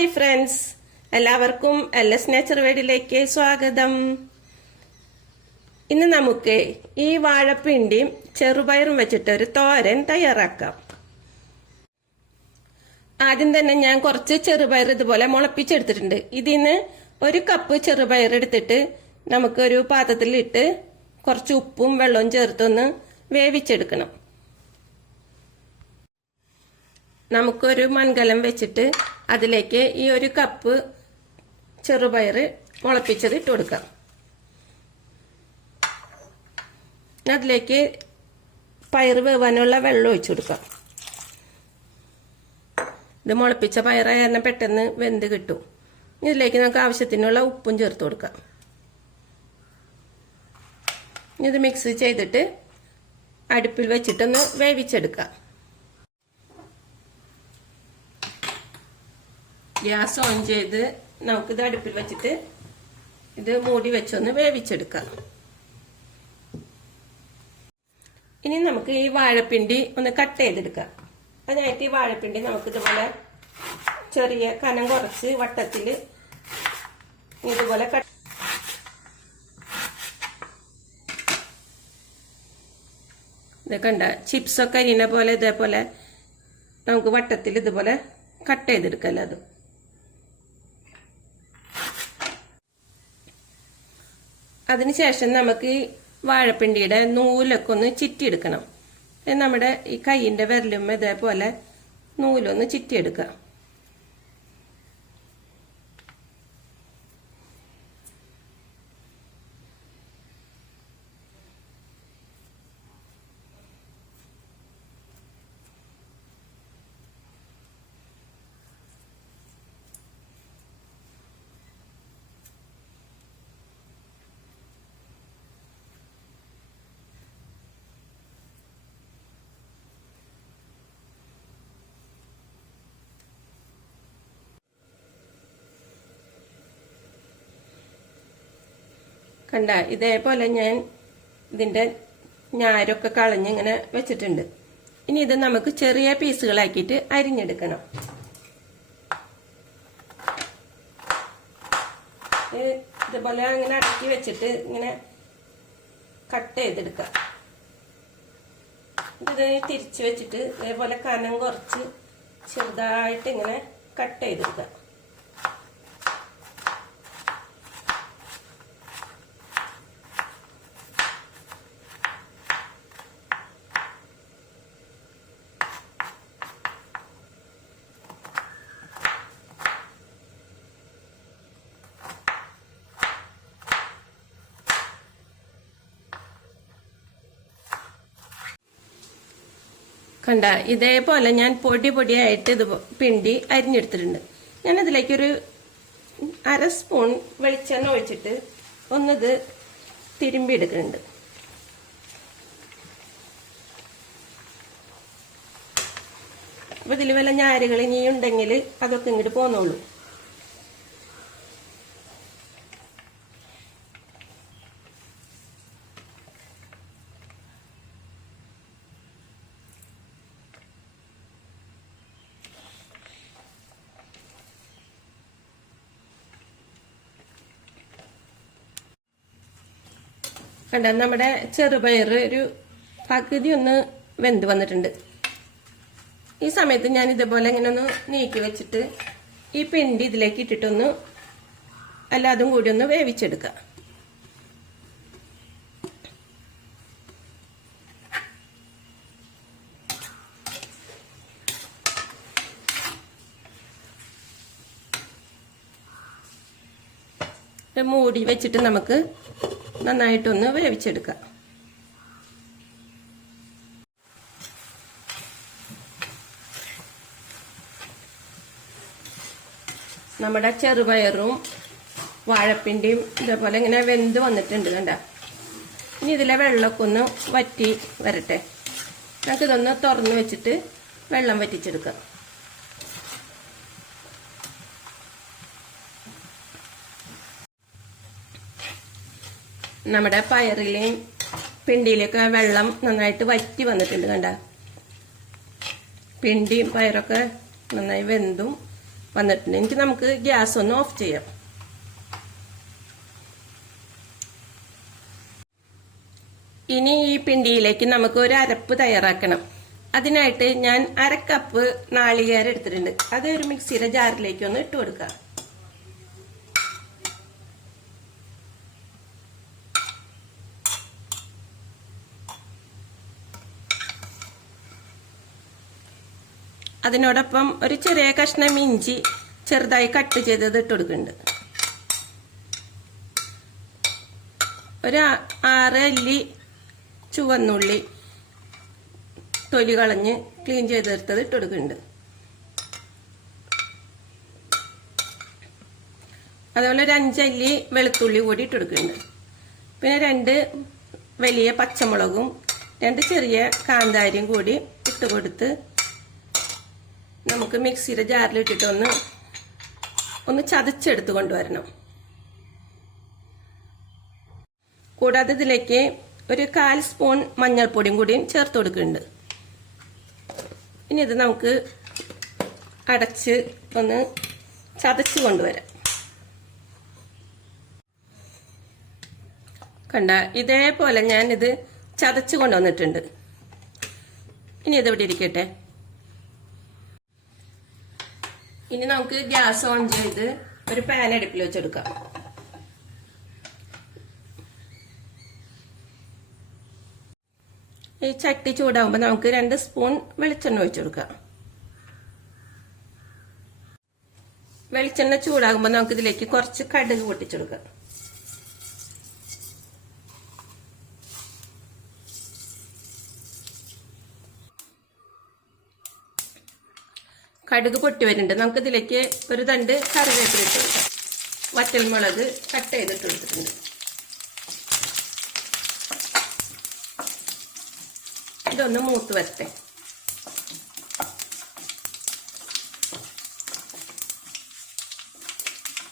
Hi friends. എല്ലാവർക്കും L S nature വേഡിലേക്ക് സ്വാഗതം. ഇന്ന് നമുക്ക് ഈ വാഴപ്പിണ്ടിയും ചെറുപയറും വെച്ചിട്ട് ഒരു തോരൻ തയ്യാറാക്കാം. ആദ്യം തന്നെ ഞാൻ കുറച്ച് ചെറുപയർ ഇതുപോലെ മുളപ്പിച്ചെടുത്തിട്ടുണ്ട്. ഇതിന് ഒരു കപ്പ് ചെറുപയർ എടുത്തിട്ട് നമുക്കൊരു പാത്രത്തിലിട്ട് കുറച്ച് ഉപ്പും വെള്ളവും ചേർത്തൊന്ന് വേവിച്ചെടുക്കണം. നമുക്കൊരു മൺകലം വെച്ചിട്ട് അതിലേക്ക് ഈ ഒരു കപ്പ് ചെറുപയർ മുളപ്പിച്ചത് ഇട്ട് കൊടുക്കാം. അതിലേക്ക് പയർ വേവാനുള്ള വെള്ളം ഒഴിച്ചു കൊടുക്കാം. ഇത് മുളപ്പിച്ച പയറായ കാരണം പെട്ടെന്ന് വെന്ത് കിട്ടും. ഇതിലേക്ക് നമുക്ക് ആവശ്യത്തിനുള്ള ഉപ്പും ചേർത്ത് കൊടുക്കാം. ഇത് മിക്സ് ചെയ്തിട്ട് അടുപ്പിൽ വെച്ചിട്ടൊന്ന് വേവിച്ചെടുക്കാം. ഗ്യാസ് ഓൺ ചെയ്ത് നമുക്കിത് അടുപ്പിൽ വെച്ചിട്ട് ഇത് മൂടി വെച്ചൊന്ന് വേവിച്ചെടുക്കാം. ഇനി നമുക്ക് ഈ വാഴപ്പിണ്ടി ഒന്ന് കട്ട് ചെയ്തെടുക്കാം. അതിനായിട്ട് ഈ വാഴപ്പിണ്ടി നമുക്കിതുപോലെ ചെറിയ കനം കുറച്ച് വട്ടത്തിൽ ഇതുപോലെ കട്ട് ഇതൊക്കെ കണ്ട ചിപ്സൊക്കെ അരിയുന്ന പോലെ ഇതേപോലെ നമുക്ക് വട്ടത്തിൽ ഇതുപോലെ കട്ട് ചെയ്തെടുക്കല്ലോ അത് അതിനുശേഷം നമുക്ക് വാഴപ്പിണ്ടിയുടെ നൂലൊക്കെ ഒന്ന് ചിറ്റിയെടുക്കണം. നമ്മുടെ ഈ കൈയിന്റെ വിരലും ഇതേപോലെ നൂലൊന്ന് ചിറ്റിയെടുക്കുക. കണ്ട ഇതേപോലെ ഞാൻ ഇതിന്റെ ഞാരൊക്കെ കളഞ്ഞ് ഇങ്ങനെ വെച്ചിട്ടുണ്ട്. ഇനി ഇത് നമുക്ക് ചെറിയ പീസുകളാക്കിയിട്ട് അരിഞ്ഞെടുക്കണം. ഇതുപോലെ ഇങ്ങനെ അടക്കി വെച്ചിട്ട് ഇങ്ങനെ കട്ട് ചെയ്തെടുക്കാം ഇത് തിരിച്ചു വെച്ചിട്ട് ഇതേപോലെ കനം കുറച്ച് ചെറുതായിട്ട് ഇങ്ങനെ കട്ട് ചെയ്തെടുക്കാം കണ്ട ഇതേപോലെ ഞാൻ പൊടി പൊടിയായിട്ട് ഇത് പിണ്ടി അരിഞ്ഞെടുത്തിട്ടുണ്ട്. ഞാൻ അതിലേക്കൊരു അര സ്പൂൺ വെളിച്ചെണ്ണ ഒഴിച്ചിട്ട് ഒന്നിത് തിരുമ്പി എടുക്കുന്നുണ്ട് അപ്പൊ ഇതിൽ വല്ല ഞാരുകൾ ഇനിയുണ്ടെങ്കിൽ അതൊക്കെ ഇങ്ങോട്ട് പോന്നോളൂ. കണ്ട നമ്മുടെ ചെറുപയർ ഒരു പകുതി ഒന്ന് വെന്ത് വന്നിട്ടുണ്ട്. ഈ സമയത്ത് ഞാൻ ഇതുപോലെ ഇങ്ങനെ ഒന്ന് നീക്കി വെച്ചിട്ട് ഈ പിണ്ടി ഇതിലേക്ക് ഇട്ടിട്ടൊന്ന് അല്ലാതും കൂടി ഒന്ന് വേവിച്ചെടുക്കാം. മൂടി വെച്ചിട്ട് നമുക്ക് നന്നായിട്ടൊന്ന് വേവിച്ചെടുക്കുക. നമ്മുടെ ചെറുപയറും വാഴപ്പിന്റെയും ഇതേപോലെ ഇങ്ങനെ വെന്ത് വന്നിട്ടുണ്ട് കണ്ട. ഇനി ഇതിലെ വെള്ളമൊക്കെ ഒന്ന് വറ്റി വരട്ടെ. നമുക്കിതൊന്ന് തുറന്ന് വെച്ചിട്ട് വെള്ളം വറ്റിച്ചെടുക്കാം. നമ്മുടെ പയറിലെയും പിണ്ടിയിലൊക്കെ വെള്ളം നന്നായിട്ട് വറ്റി വന്നിട്ടുണ്ട് കണ്ട. പിണ്ടിയും പയറൊക്കെ നന്നായി വെന്തും വന്നിട്ടുണ്ട്. എനിക്ക് നമുക്ക് ഗ്യാസ് ഒന്ന് ഓഫ് ചെയ്യാം. ഇനി ഈ പിണ്ടിയിലേക്ക് നമുക്ക് ഒരു അരപ്പ് തയ്യാറാക്കണം. അതിനായിട്ട് ഞാൻ അര കപ്പ് നാളികേരം എടുത്തിട്ടുണ്ട്. അത് ഒരു മിക്സിയുടെ ജാറിലേക്ക് ഒന്ന് ഇട്ട് കൊടുക്കാം. അതിനോടൊപ്പം ഒരു ചെറിയ കഷ്ണം ഇഞ്ചി ചെറുതായി കട്ട് ചെയ്തത് ഇട്ട് കൊടുക്കുന്നുണ്ട്. ഒരു ആറ് അല്ലി ചുവന്നുള്ളി തൊലി കളഞ്ഞ് ക്ലീൻ ചെയ്തെടുത്തത് ഇട്ട് കൊടുക്കുന്നുണ്ട്. അതുപോലെ ഒരു അഞ്ചല്ലി വെളുത്തുള്ളി കൂടി ഇട്ട് കൊടുക്കുന്നുണ്ട്. പിന്നെ രണ്ട് വലിയ പച്ചമുളകും രണ്ട് ചെറിയ കാന്താരിയും കൂടി ഇട്ട് കൊടുത്ത് നമുക്ക് മിക്സിയുടെ ജാറിലിട്ടിട്ട് ഒന്ന് ഒന്ന് ചതച്ചെടുത്ത് കൊണ്ടുവരണം. കൂടാതെ ഇതിലേക്ക് ഒരു കാൽ സ്പൂൺ മഞ്ഞൾപ്പൊടിയും കൂടിയും ചേർത്ത് കൊടുക്കുന്നുണ്ട്. ഇനി ഇത് നമുക്ക് അടച്ച് ഒന്ന് ചതച്ച് കൊണ്ടുവരാം. കണ്ട ഇതേപോലെ ഞാനിത് ചതച്ച് കൊണ്ടുവന്നിട്ടുണ്ട്. ഇനി ഇത് ഇവിടെ ഇരിക്കട്ടെ? ഇനി നമുക്ക് ഗ്യാസ് ഓൺ ചെയ്ത് ഒരു പാൻ അടുപ്പിൽ വെച്ചെടുക്കാം. ഈ ചട്ടി ചൂടാകുമ്പോൾ നമുക്ക് രണ്ട് സ്പൂൺ വെളിച്ചെണ്ണ ഒഴിച്ചെടുക്കാം. വെളിച്ചെണ്ണ ചൂടാകുമ്പോൾ നമുക്ക് ഇതിലേക്ക് കുറച്ച് കടുക് പൊട്ടിച്ചെടുക്കാം. കടുക് പൊട്ടി വരുന്നുണ്ട്. നമുക്ക് ഇതിലേക്ക് ഒരു തണ്ട് കറിവേപ്പില ഇട്ട് കൊടുക്കാം. വറ്റൽമുളക് കട്ട് ചെയ്തിട്ട് കൊടുത്തിട്ടുണ്ട്. ഇതൊന്ന് മൂത്ത് വരട്ടെ.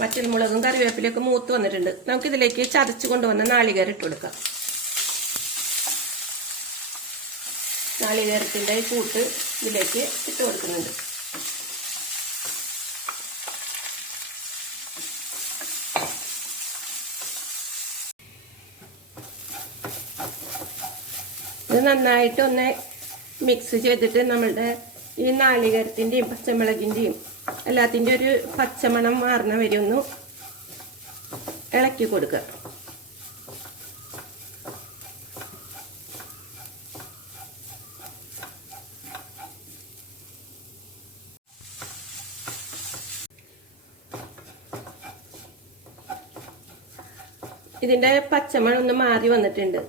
വറ്റൽമുളകും കറിവേപ്പിലൊക്കെ മൂത്ത് വന്നിട്ടുണ്ട്. നമുക്ക് ഇതിലേക്ക് ചതച്ച് കൊണ്ടുവന്ന നാളികേരം ഇട്ട് കൊടുക്കാം. നാളികേരത്തിന്റെ കൂട്ട് ഇതിലേക്ക് ഇട്ട് കൊടുക്കുന്നുണ്ട്. ഇത് നന്നായിട്ട് ഒന്ന് മിക്സ് ചെയ്തിട്ട് നമ്മളുടെ ഈ നാളികരത്തിന്റെയും പച്ചമുളകിന്റെയും എല്ലാത്തിന്റെ ഒരു പച്ചമണം മാറുന്ന വരെ ഒന്ന് ഇളക്കി കൊടുക്കുക ഇതിന്റെ പച്ചമണം ഒന്ന് മാറി വന്നിട്ടുണ്ട്.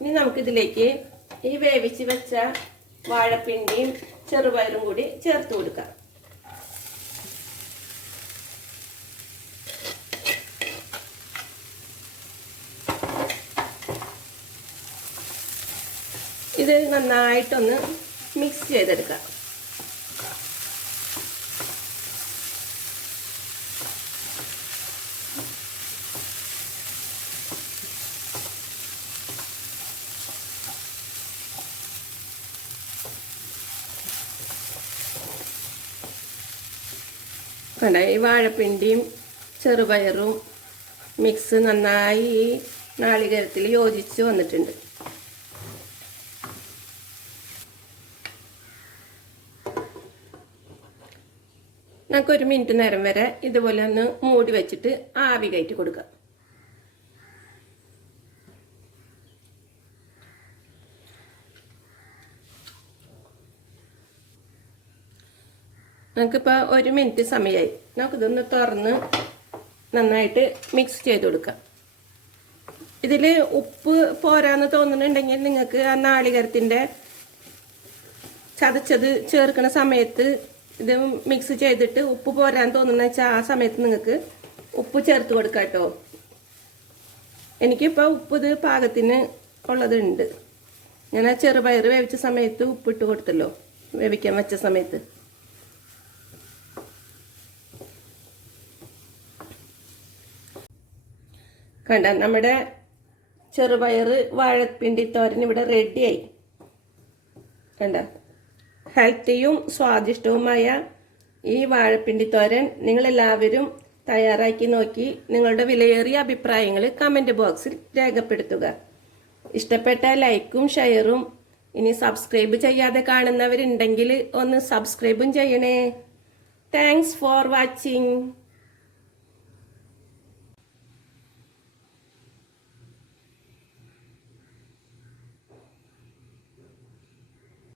ഇനി നമുക്കിതിലേക്ക് ഈ വേവിച്ച് വെച്ച വാഴപ്പിണ്ടിയും ചെറുപയറും കൂടി ചേർത്ത് കൊടുക്കാം. ഇത് നന്നായിട്ടൊന്ന് മിക്സ് ചെയ്തെടുക്കാം. കണ്ട? ഈ വാഴപ്പിണ്ടിയും ചെറുപയറും മിക്സ് നന്നായി ഈ നാളികേരത്തിൽ യോജിച്ച് വന്നിട്ടുണ്ട്. നമുക്കൊരു മിനിറ്റ് നേരം വരെ ഇതുപോലെ ഒന്ന് മൂടി വെച്ചിട്ട് ആവി കയറ്റി കൊടുക്കാം. നമുക്കിപ്പോൾ ഒരു മിനിറ്റ് സമയമായി നമുക്കിതൊന്ന് തുറന്ന് നന്നായിട്ട് മിക്സ് ചെയ്ത് കൊടുക്കാം. ഇതിൽ ഉപ്പ് പോരാന്ന് തോന്നുന്നുണ്ടെങ്കിൽ നിങ്ങൾക്ക് ആ നാളികരത്തിന്റെ ചതച്ചത് ചേർക്കുന്ന സമയത്ത് ഇത് മിക്സ് ചെയ്തിട്ട് ഉപ്പ് പോരാൻ തോന്നുന്ന വെച്ചാൽ ആ സമയത്ത് നിങ്ങൾക്ക് ഉപ്പ് ചേർത്ത് കൊടുക്കാം കേട്ടോ. എനിക്കിപ്പോൾ ഉപ്പ് ഇത് പാകത്തിന് ഉള്ളതുണ്ട്. ഞാൻ ആ ചെറുപയർ വേവിച്ച സമയത്ത് ഉപ്പിട്ട് കൊടുത്തല്ലോ. വേവിക്കാൻ വെച്ച സമയത്ത്. കണ്ട നമ്മുടെ ചെറുപയർ വാഴപ്പിണ്ടി തോരൻ ഇവിടെ റെഡിയായി കണ്ട? ഹെൽത്തിയും സ്വാദിഷ്ടവുമായ ഈ വാഴപ്പിണ്ടി തോരൻ നിങ്ങൾ എല്ലാവരും തയ്യാറാക്കി നോക്കി നിങ്ങളുടെ വിലയേറിയ അഭിപ്രായങ്ങൾ കമന്റ് ബോക്സിൽ രേഖപ്പെടുത്തുക. ഇഷ്ടപ്പെട്ട ലൈക്കും ഷെയറും ഇനി സബ്സ്ക്രൈബ് ചെയ്യാതെ കാണുന്നവരുണ്ടെങ്കിൽ ഒന്ന് സബ്സ്ക്രൈബും ചെയ്യണേ. Thanks for watching